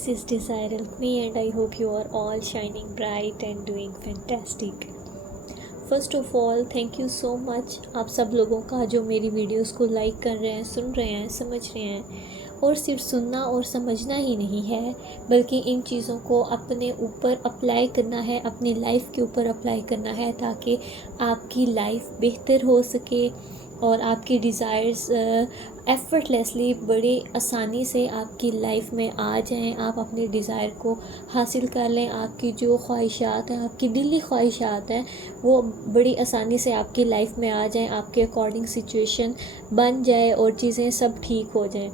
this is Desire Alchemy and I hope you are all shining bright and doing fantastic. First of all thank you so much आप सब लोगों का जो मेरी videos को like कर रहे हैं, सुन रहे हैं, समझ रहे हैं। और सिर्फ सुनना और समझना ही नहीं है बल्कि इन चीज़ों को अपने ऊपर अप्लाई करना है, अपनी लाइफ के ऊपर अप्लाई करना है ताकि आपकी लाइफ बेहतर हो सके और आपकी डिज़ायर्स एफर्टलेसली बड़ी आसानी से आपकी लाइफ में आ जाएं। आप अपने डिज़ायर को हासिल कर लें। आपकी जो ख्वाहिशात हैं, आपकी दिली ख्वाहिशात हैं, वो बड़ी आसानी से आपकी लाइफ में आ जाएं, आपके अकॉर्डिंग सिचुएशन बन जाए और चीज़ें सब ठीक हो जाएं।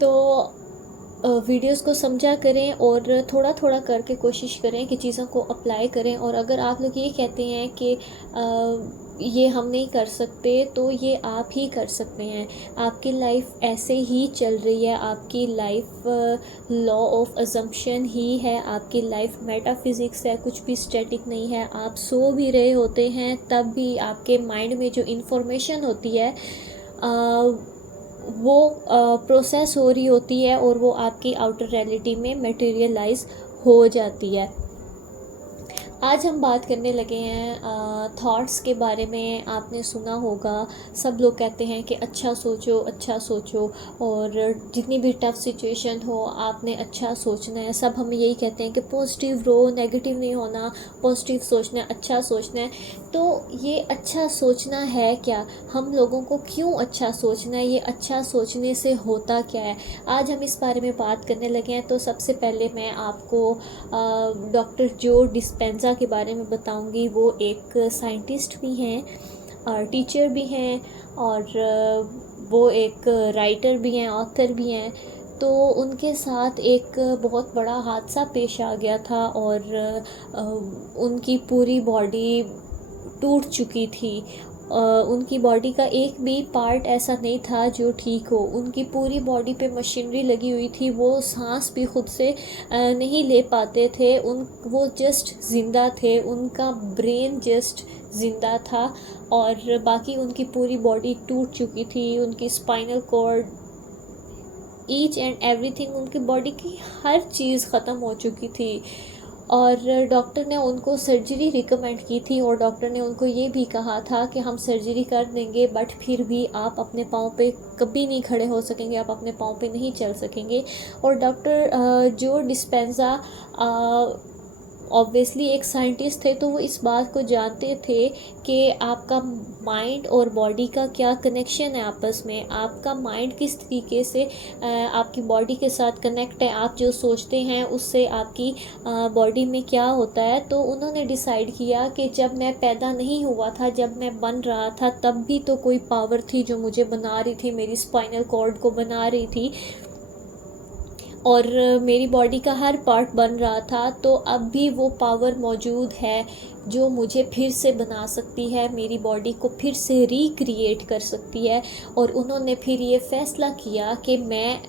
तो वीडियोस को समझा करें और थोड़ा थोड़ा करके कोशिश करें कि चीज़ों को अप्लाई करें। और अगर आप लोग ये कहते हैं कि ये हम नहीं कर सकते तो ये आप ही कर सकते हैं। आपकी लाइफ ऐसे ही चल रही है, आपकी लाइफ लॉ ऑफ अजम्पशन ही है, आपकी लाइफ मेटाफिज़िक्स है, कुछ भी स्टैटिक नहीं है। आप सो भी रहे होते हैं तब भी आपके माइंड में जो इन्फॉर्मेशन होती है वो प्रोसेस हो रही होती है और वो आपकी आउटर रियलिटी में मटेरियलाइज हो जाती है। आज हम बात करने लगे हैं थॉट्स के बारे में। आपने सुना होगा सब लोग कहते हैं कि अच्छा सोचो, अच्छा सोचो, और जितनी भी टफ़ सिचुएशन हो आपने अच्छा सोचना है। सब हमें यही कहते हैं कि पॉजिटिव रहो, नेगेटिव नहीं होना, पॉजिटिव सोचना है, अच्छा सोचना है। तो ये अच्छा सोचना है क्या? हम लोगों को क्यों अच्छा सोचना है? ये अच्छा सोचने से होता क्या है? आज हम इस बारे में बात करने लगे हैं। तो सबसे पहले मैं आपको डॉक्टर जो डिस्पेंजा के बारे में बताऊंगी। वो एक साइंटिस्ट भी हैं और टीचर भी हैं और वो एक राइटर भी हैं, ऑथर भी हैं। तो उनके साथ एक बहुत बड़ा हादसा पेश आ गया था और उनकी पूरी बॉडी टूट चुकी थी। उनकी बॉडी का एक भी पार्ट ऐसा नहीं था जो ठीक हो। उनकी पूरी बॉडी पे मशीनरी लगी हुई थी, वो सांस भी खुद से नहीं ले पाते थे। वो जस्ट ज़िंदा थे, उनका ब्रेन जस्ट ज़िंदा था और बाकी उनकी पूरी बॉडी टूट चुकी थी। उनकी spinal cord, each and everything, उनकी बॉडी की हर चीज़ ख़त्म हो चुकी थी। और डॉक्टर ने उनको सर्जरी रिकमेंड की थी और डॉक्टर ने उनको ये भी कहा था कि हम सर्जरी कर देंगे बट फिर भी आप अपने पाँव पे कभी नहीं खड़े हो सकेंगे, आप अपने पाँव पे नहीं चल सकेंगे। और डॉक्टर जो डिस्पेंजा ऑब्वियसली एक साइंटिस्ट थे, तो वो इस बात को जानते थे कि आपका माइंड और बॉडी का क्या कनेक्शन है आपस में। आपका माइंड किस तरीके से आपकी बॉडी के साथ कनेक्ट है, आप जो सोचते हैं उससे आपकी बॉडी में क्या होता है। तो उन्होंने डिसाइड किया कि जब मैं पैदा नहीं हुआ था, जब मैं बन रहा था, तब भी तो कोई पावर थी जो मुझे बना रही थी, मेरी स्पाइनल कॉर्ड को बना रही थी और मेरी बॉडी का हर पार्ट बन रहा था। तो अब भी वो पावर मौजूद है जो मुझे फिर से बना सकती है, मेरी बॉडी को फिर से रिक्रिएट कर सकती है। और उन्होंने फिर ये फ़ैसला किया कि मैं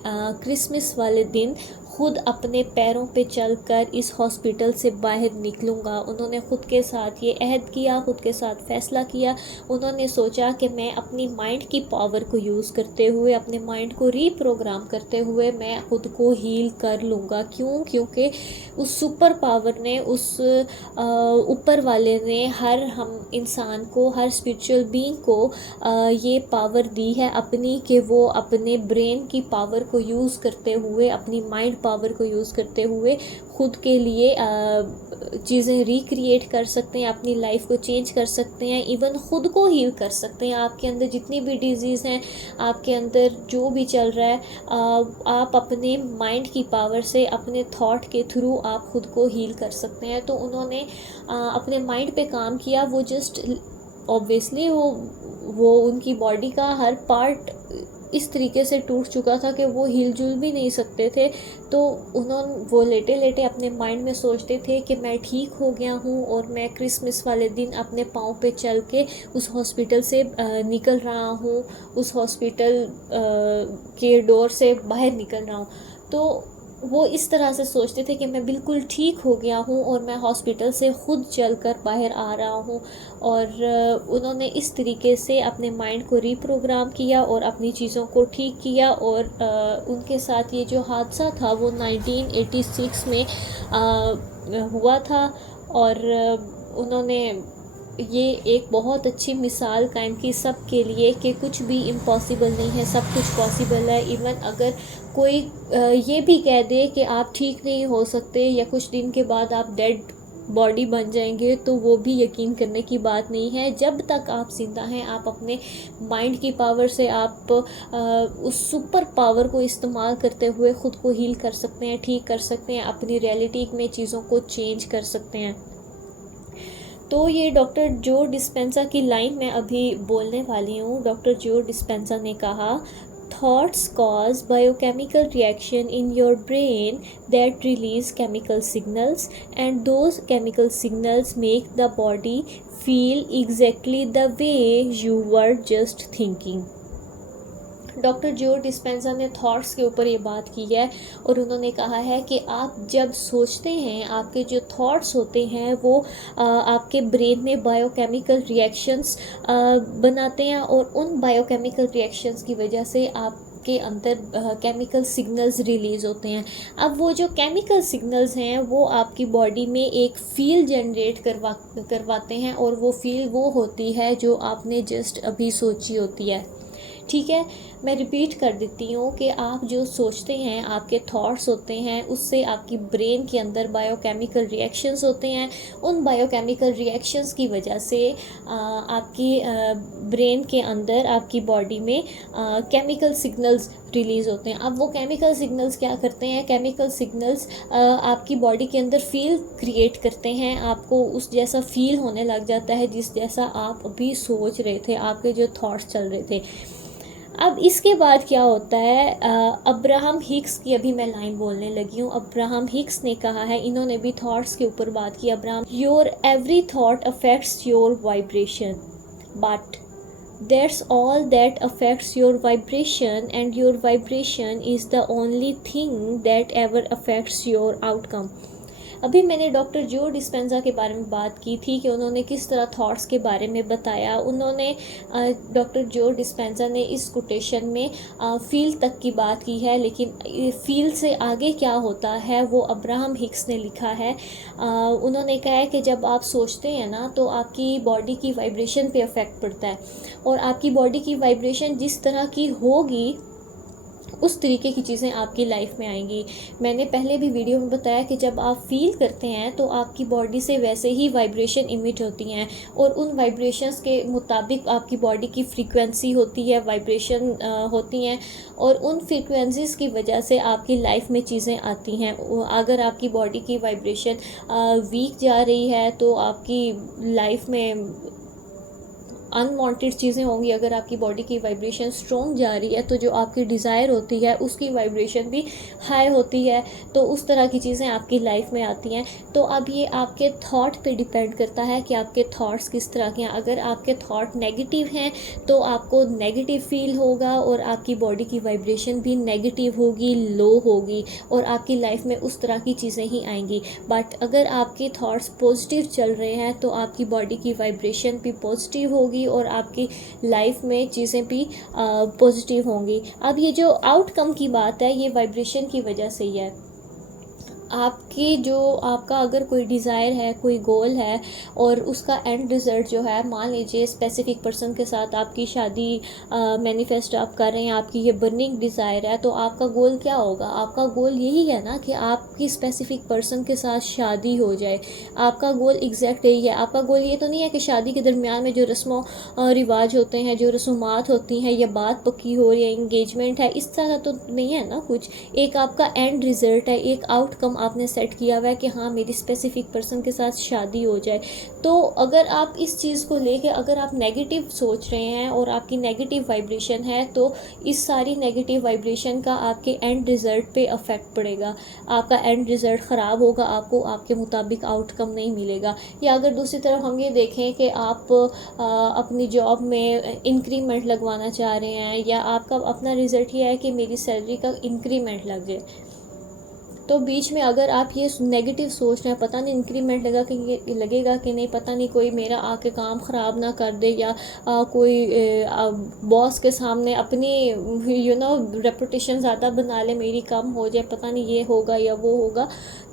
क्रिसमस वाले दिन खुद अपने पैरों पे चलकर इस हॉस्पिटल से बाहर निकलूँगा। उन्होंने ख़ुद के साथ ये अहद किया, ख़ुद के साथ फ़ैसला किया। उन्होंने सोचा कि मैं अपनी माइंड की पावर को यूज़ करते हुए, अपने माइंड को रीप्रोग्राम करते हुए मैं ख़ुद को हील कर लूँगा। क्यों? क्योंकि उस सुपर पावर ने, उस ऊपर वाले ने हर हम इंसान को, हर स्पिरिचुअल बीइंग को ये पावर दी है अपनी, कि वो अपने ब्रेन की पावर को यूज़ करते हुए, अपनी माइंड पावर को यूज़ करते हुए खुद के लिए चीज़ें रिक्रिएट कर सकते हैं, अपनी लाइफ को चेंज कर सकते हैं, इवन ख़ुद को हील कर सकते हैं। आपके अंदर जितनी भी डिजीज़ हैं, आपके अंदर जो भी चल रहा है, आप अपने माइंड की पावर से, अपने थॉट के थ्रू आप ख़ुद को हील कर सकते हैं। तो उन्होंने अपने माइंड पे काम किया। वो जस्ट ऑब्वियसली वो उनकी बॉडी का हर पार्ट इस तरीके से टूट चुका था कि वो हिल जुल भी नहीं सकते थे। तो वो लेटे लेटे अपने माइंड में सोचते थे कि मैं ठीक हो गया हूँ और मैं क्रिसमस वाले दिन अपने पाँव पे चल के उस हॉस्पिटल से निकल रहा हूँ, उस हॉस्पिटल के डोर से बाहर निकल रहा हूँ। तो वो इस तरह से सोचते थे कि मैं बिल्कुल ठीक हो गया हूँ और मैं हॉस्पिटल से ख़ुद चलकर बाहर आ रहा हूँ। और उन्होंने इस तरीके से अपने माइंड को रीप्रोग्राम किया और अपनी चीज़ों को ठीक किया। और उनके साथ ये जो हादसा था वो 1986 में हुआ था। और उन्होंने ये एक बहुत अच्छी मिसाल कायम की सब के लिए कि कुछ भी इम्पॉसिबल नहीं है, सब कुछ पॉसिबल है। इवन अगर कोई ये भी कह दे कि आप ठीक नहीं हो सकते या कुछ दिन के बाद आप डेड बॉडी बन जाएंगे, तो वो भी यकीन करने की बात नहीं है। जब तक आप ज़िंदा हैं, आप अपने माइंड की पावर से आप उस सुपर पावर को इस्तेमाल करते हुए ख़ुद को हील कर सकते हैं, ठीक कर सकते हैं, अपनी रियलिटी में चीज़ों को चेंज कर सकते हैं। तो ये डॉक्टर जो डिस्पेंसा की लाइन मैं अभी बोलने वाली हूँ। डॉक्टर जो डिस्पेंसा ने कहा, thoughts cause biochemical reaction in your brain that release chemical signals and those chemical signals make the body feel exactly the way you were just thinking. Doctor जो डिस्पेंसा ने थॉट्स के ऊपर ये बात की है और उन्होंने कहा है कि आप जब सोचते हैं, आपके जो थॉट्स होते हैं वो आपके ब्रेन में बायोकेमिकल रिएक्शंस बनाते हैं और उन बायोकेमिकल रिएक्शंस की वजह से आप के अंदर केमिकल सिग्नल्स रिलीज़ होते हैं। अब वो जो केमिकल सिग्नल्स हैं वो आपकी बॉडी में एक फील जनरेट करवाते हैं और वो फील वो होती है जो आपने जस्ट अभी सोची होती है। ठीक है, मैं रिपीट कर देती हूँ कि आप जो सोचते हैं, आपके थॉट्स होते हैं, उससे आपकी ब्रेन के अंदर बायोकेमिकल रिएक्शंस होते हैं। उन बायोकेमिकल रिएक्शंस की वजह से आपकी ब्रेन के अंदर, आपकी बॉडी में केमिकल सिग्नल्स रिलीज़ होते हैं। अब वो केमिकल सिग्नल्स क्या करते हैं? केमिकल सिग्नल्स आपकी बॉडी के अंदर फील क्रिएट करते हैं, आपको उस जैसा फील होने लग जाता है जिस जैसा आप अभी सोच रहे थे, आपके जो थॉट्स चल रहे थे। अब इसके बाद क्या होता है, अब्राहम हिक्स की अभी मैं लाइन बोलने लगी हूँ। अब्राहम हिक्स ने कहा है, इन्होंने भी थॉट्स के ऊपर बात की। Abraham, your every thought affects your vibration, but that's all that affects your vibration, and your vibration is the only thing that ever affects your outcome। अभी मैंने डॉक्टर जो डिस्पेंसा के बारे में बात की थी कि उन्होंने किस तरह थॉट्स के बारे में बताया। उन्होंने डॉक्टर जो डिस्पेंसा ने इस कोटेशन में फील तक की बात की है, लेकिन फील से आगे क्या होता है वो अब्राहम हिक्स ने लिखा है। उन्होंने कहा है कि जब आप सोचते हैं ना, तो आपकी बॉडी की वाइब्रेशन पे अफेक्ट पड़ता है और आपकी बॉडी की वाइब्रेशन जिस तरह की होगी उस तरीके की चीज़ें आपकी लाइफ में आएंगी। मैंने पहले भी वीडियो में बताया कि जब आप फील करते हैं तो आपकी बॉडी से वैसे ही वाइब्रेशन इमिट होती हैं और उन वाइब्रेशंस के मुताबिक आपकी बॉडी की फ्रीक्वेंसी होती है, वाइब्रेशन होती हैं और उन फ्रीक्वेंसीज़ की वजह से आपकी लाइफ में चीज़ें आती हैं। अगर आपकी बॉडी की वाइब्रेशन वीक जा रही है तो आपकी लाइफ में अनवांटेड चीज़ें होंगी। अगर आपकी बॉडी की वाइब्रेशन स्ट्रॉन्ग जा रही है तो जो आपकी डिज़ायर होती है उसकी वाइब्रेशन भी हाई होती है, तो उस तरह की चीज़ें आपकी लाइफ में आती हैं। तो अब ये आपके थॉट पे डिपेंड करता है कि आपके थॉट्स किस तरह के हैं। अगर आपके थॉट नेगेटिव हैं तो आपको नेगेटिव फील होगा और आपकी बॉडी की वाइब्रेशन भी नेगेटिव होगी, लो होगी और आपकी लाइफ में उस तरह की चीज़ें ही आएंगी। बट अगर आपके थॉट्स पॉजिटिव चल रहे हैं तो आपकी बॉडी की वाइब्रेशन भी पॉजिटिव होगी और आपकी लाइफ में चीज़ें भी पॉजिटिव होंगी। अब ये जो आउटकम की बात है, ये वाइब्रेशन की वजह से ही है। आपकी जो आपका अगर कोई डिज़ायर है, कोई गोल है और उसका एंड रिज़ल्ट जो है, मान लीजिए स्पेसिफिक पर्सन के साथ आपकी शादी मैनिफेस्ट आप कर रहे हैं, आपकी ये बर्निंग डिज़ायर है, तो आपका गोल क्या होगा? आपका गोल यही है ना कि आपकी स्पेसिफिक पर्सन के साथ शादी हो जाए। आपका गोल एग्जैक्ट यही है। आपका गोल ये तो नहीं है कि शादी के दरमियान में जो रस्मों रिवाज होते हैं, जो रसूमात होती हैं, या बात पक्की हो रही है, इंगेजमेंट है, इस तरह तो नहीं है ना कुछ। एक आपका एंड रिज़ल्ट है, एक आउटकम आपने सेट किया हुआ है कि हाँ मेरी स्पेसिफिक पर्सन के साथ शादी हो जाए। तो अगर आप इस चीज़ को लेके अगर आप नेगेटिव सोच रहे हैं और आपकी नेगेटिव वाइब्रेशन है, तो इस सारी नेगेटिव वाइब्रेशन का आपके एंड रिज़ल्ट पे अफेक्ट पड़ेगा। आपका एंड रिज़ल्ट ख़राब होगा, आपको आपके मुताबिक आउटकम नहीं मिलेगा। या अगर दूसरी तरफ हम ये देखें कि आप अपनी जॉब में इंक्रीमेंट लगवाना चाह रहे हैं, या आपका अपना रिज़ल्ट ये है कि मेरी सैलरी का इंक्रीमेंट लग जाए, तो बीच में अगर आप ये नेगेटिव सोच रहे हैं, पता नहीं इंक्रीमेंट लगेगा कि नहीं, पता नहीं कोई मेरा आके काम ख़राब ना कर दे, या कोई बॉस के सामने अपनी रेपुटेशन ज़्यादा बना ले, मेरी कम हो जाए, पता नहीं ये होगा या वो होगा।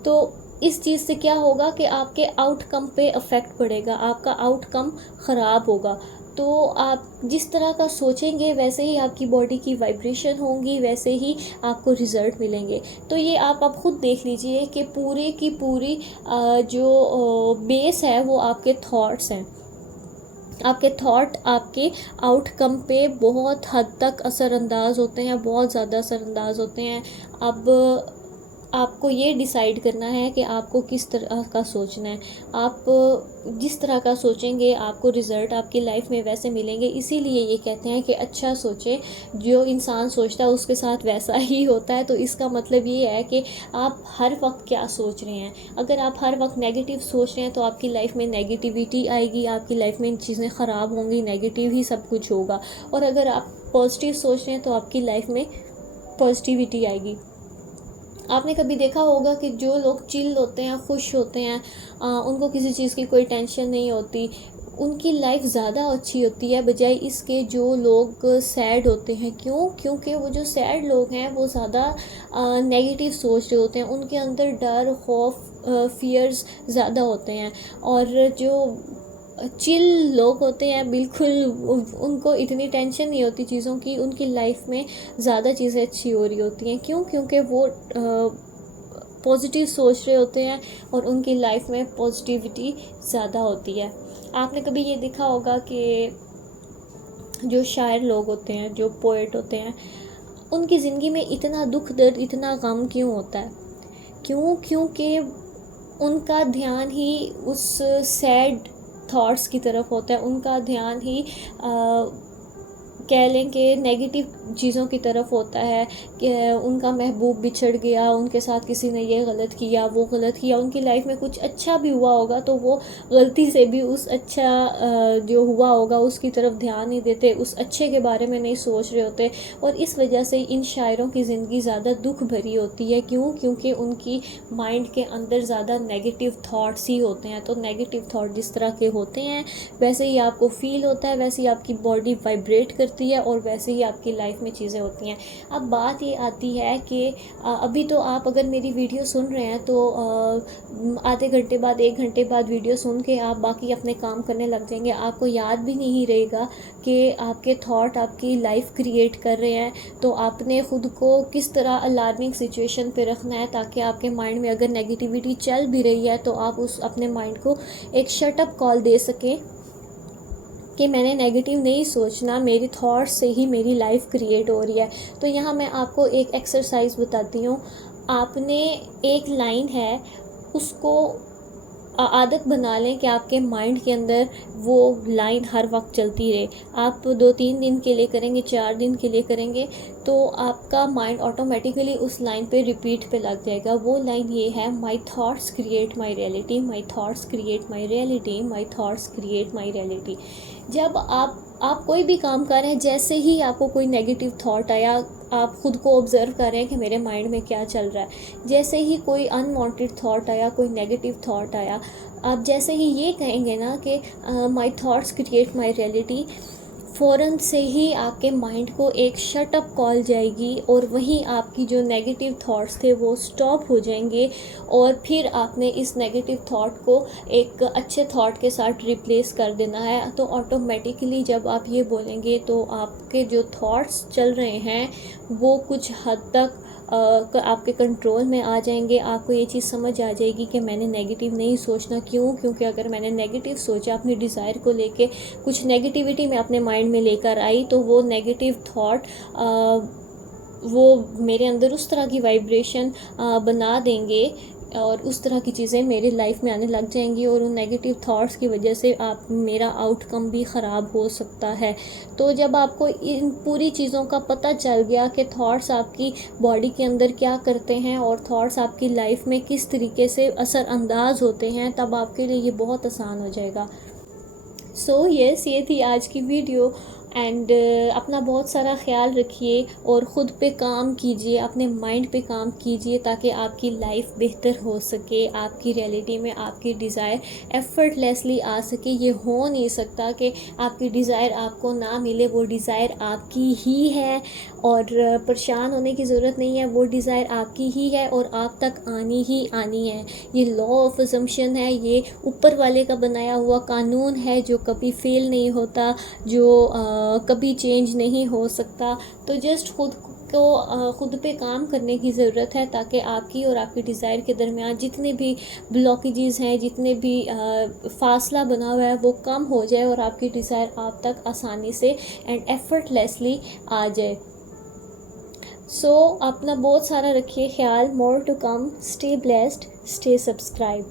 तो इस चीज़ से क्या होगा कि आपके आउटकम पे अफेक्ट पड़ेगा, आपका आउटकम ख़राब होगा। तो आप जिस तरह का सोचेंगे वैसे ही आपकी बॉडी की वाइब्रेशन होंगी, वैसे ही आपको रिज़ल्ट मिलेंगे। तो ये आप अब खुद देख लीजिए कि पूरे की पूरी जो बेस है वो आपके थॉट्स हैं। आपके थॉट आपके आउटकम पे बहुत हद तक असरअंदाज होते हैं, बहुत ज़्यादा असरअंदाज होते हैं। अब आपको ये डिसाइड करना है कि आपको किस तरह का सोचना है। आप जिस तरह का सोचेंगे आपको रिज़ल्ट आपकी लाइफ में वैसे मिलेंगे। इसीलिए ये कहते हैं कि अच्छा सोचें, जो इंसान सोचता है उसके साथ वैसा ही होता है। तो इसका मतलब ये है कि आप हर वक्त क्या सोच रहे हैं। अगर आप हर वक्त नेगेटिव सोच रहे हैं तो आपकी लाइफ में नेगेटिविटी आएगी, आपकी लाइफ में चीज़ें ख़राब होंगी, नेगेटिव ही सब कुछ होगा। और अगर आप पॉजिटिव सोच रहे हैं तो आपकी लाइफ में पॉजिटिविटी आएगी। आपने कभी देखा होगा कि जो लोग चिल होते हैं, खुश होते हैं, उनको किसी चीज़ की कोई टेंशन नहीं होती, उनकी लाइफ ज़्यादा अच्छी होती है बजाय इसके जो लोग सैड होते हैं। क्यों? क्योंकि वो जो सैड लोग हैं वो ज़्यादा नेगेटिव सोच रहे होते हैं, उनके अंदर डर, खौफ, फियर्स ज़्यादा होते हैं। और जो चिल लोग होते हैं बिल्कुल उनको इतनी टेंशन नहीं होती चीज़ों की, उनकी लाइफ में ज़्यादा चीज़ें अच्छी हो रही होती हैं। क्यों? क्योंकि वो पॉजिटिव सोच रहे होते हैं और उनकी लाइफ में पॉजिटिविटी ज़्यादा होती है। आपने कभी ये देखा होगा कि जो शायर लोग होते हैं, जो पोएट होते हैं, उनकी ज़िंदगी में इतना दुख दर्द, इतना गम क्यों होता है? क्यों? क्योंकि उनका ध्यान ही उस सैड थॉट्स की तरफ होता है, उनका ध्यान ही कह लें कि नेगेटिव चीज़ों की तरफ होता है कि उनका महबूब बिछड़ गया, उनके साथ किसी ने ये गलत किया, वो गलत किया। उनकी लाइफ में कुछ अच्छा भी हुआ होगा तो वो गलती से भी उस अच्छा जो हुआ होगा उसकी तरफ ध्यान नहीं देते, उस अच्छे के बारे में नहीं सोच रहे होते। और इस वजह से इन शायरों की ज़िंदगी ज़्यादा दुख भरी होती है। क्यों? क्योंकि उनकी माइंड के अंदर ज़्यादा नेगेटिव थाट्स ही होते हैं। तो नेगेटिव थाट जिस तरह के होते हैं वैसे ही आपको फील होता है, वैसे ही आपकी बॉडी वाइब्रेट करती है और वैसे ही आपकी लाइफ में चीज़ें होती हैं। अब बात ये आती है कि अभी तो आप अगर मेरी वीडियो सुन रहे हैं तो आधे घंटे बाद, 1 घंटे बाद वीडियो सुन के आप बाकी अपने काम करने लग जाएंगे। आपको याद भी नहीं रहेगा कि आपके थॉट आपकी लाइफ क्रिएट कर रहे हैं। तो आपने ख़ुद को किस तरह अलार्मिंग सिचुएशन पे रखना है ताकि आपके माइंड में अगर नेगेटिविटी चल भी रही है तो आप उस अपने माइंड को एक शटअप कॉल दे सकें कि मैंने नेगेटिव नहीं सोचना, मेरी थॉट्स से ही मेरी लाइफ क्रिएट हो रही है। तो यहाँ मैं आपको एक एक्सरसाइज बताती हूँ। आपने एक लाइन है उसको आदत बना लें कि आपके माइंड के अंदर वो लाइन हर वक्त चलती रहे। आप 2-3 दिन के लिए करेंगे, 4 दिन के लिए करेंगे तो आपका माइंड ऑटोमेटिकली उस लाइन पे रिपीट पे लग जाएगा। वो लाइन ये है, my thoughts create my reality, my thoughts create my reality, my thoughts create my reality. जब आप कोई भी काम कर रहे हैं, जैसे ही आपको कोई नेगेटिव थॉट आया, आप ख़ुद को ऑब्ज़र्व कर रहे हैं कि मेरे माइंड में क्या चल रहा है। जैसे ही कोई अनवांटेड थॉट आया, कोई नेगेटिव थॉट आया, आप जैसे ही ये कहेंगे ना कि my thoughts create my reality, फ़ौरन से ही आपके माइंड को एक शट अप कॉल जाएगी और वहीं आपकी जो नेगेटिव थॉट्स थे वो स्टॉप हो जाएंगे। और फिर आपने इस नेगेटिव थॉट को एक अच्छे थॉट के साथ रिप्लेस कर देना है। तो ऑटोमेटिकली जब आप ये बोलेंगे तो आपके जो थॉट्स चल रहे हैं वो कुछ हद तक आपके कंट्रोल में आ जाएंगे। आपको ये चीज़ समझ आ जाएगी कि मैंने नेगेटिव नहीं सोचना। क्यों? क्योंकि अगर मैंने नेगेटिव सोचा, अपनी डिज़ायर को लेके कुछ नेगेटिविटी मैं अपने माइंड में लेकर आई तो वो नेगेटिव थॉट वो मेरे अंदर उस तरह की वाइब्रेशन बना देंगे और उस तरह की चीज़ें मेरी लाइफ में आने लग जाएंगी और उन नेगेटिव थॉट्स की वजह से मेरा आउटकम भी ख़राब हो सकता है। तो जब आपको इन पूरी चीज़ों का पता चल गया कि थॉट्स आपकी बॉडी के अंदर क्या करते हैं और थॉट्स आपकी लाइफ में किस तरीके से असरअंदाज होते हैं, तब आपके लिए ये बहुत आसान हो जाएगा। सो यस, ये थी आज की वीडियो। एंड अपना बहुत सारा ख्याल रखिए और ख़ुद पे काम कीजिए, अपने माइंड पे काम कीजिए ताकि आपकी लाइफ बेहतर हो सके, आपकी रियलिटी में आपकी डिज़ायर एफर्टलेसली आ सके। ये हो नहीं सकता कि आपकी डिज़ायर आपको ना मिले, वो डिज़ायर आपकी ही है और परेशान होने की ज़रूरत नहीं है, वो डिज़ायर आपकी ही है और आप तक आनी ही आनी है। ये लॉ ऑफ असम्पशन है, ये ऊपर वाले का बनाया हुआ कानून है जो कभी फेल नहीं होता, जो कभी चेंज नहीं हो सकता। तो जस्ट ख़ुद पे काम करने की ज़रूरत है ताकि आपकी और आपकी डिज़ायर के दरमियान जितने भी ब्लॉकेजेस हैं, जितने भी फासला बना हुआ है वो कम हो जाए और आपकी डिज़ायर आप तक आसानी से एंड एफर्टलेसली आ जाए। सो अपना बहुत सारा रखिए ख्याल। More to come, stay blessed, stay subscribe.